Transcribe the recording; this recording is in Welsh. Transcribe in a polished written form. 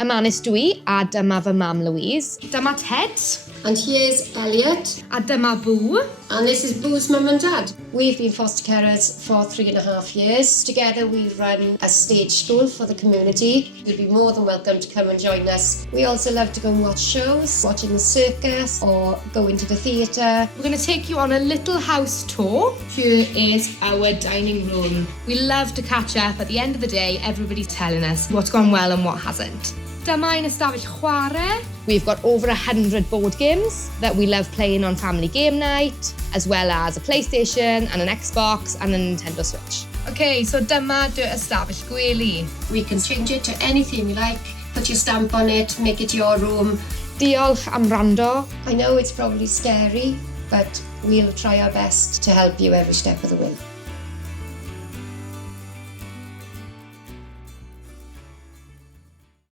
Ammanys dwi, a dyma fy mam Louise. Dyma Ted. And here's Elliot. A dyma Boo. And this is Boo's mum and dad. We've been foster carers for 3.5 years. Together we run a stage school for the community. You'd be more than welcome to come and join us. We also love to go and watch shows, watching the circus or go into the theatre. We're going to take you on a little house tour. Here is our dining room. We love to catch up. At the end of the day, everybody's telling us what's gone well and what hasn't. Dyma ein ystafell chwarae. We've got over 100 board games that we love playing on family game night, as well as a PlayStation and an Xbox and a Nintendo Switch. Okay, so dyma dy ystafell gwely. We can change it to anything you like, put your stamp on it, make it your room. Diolch am wrando. I know it's probably scary, but we'll try our best to help you every step of the way.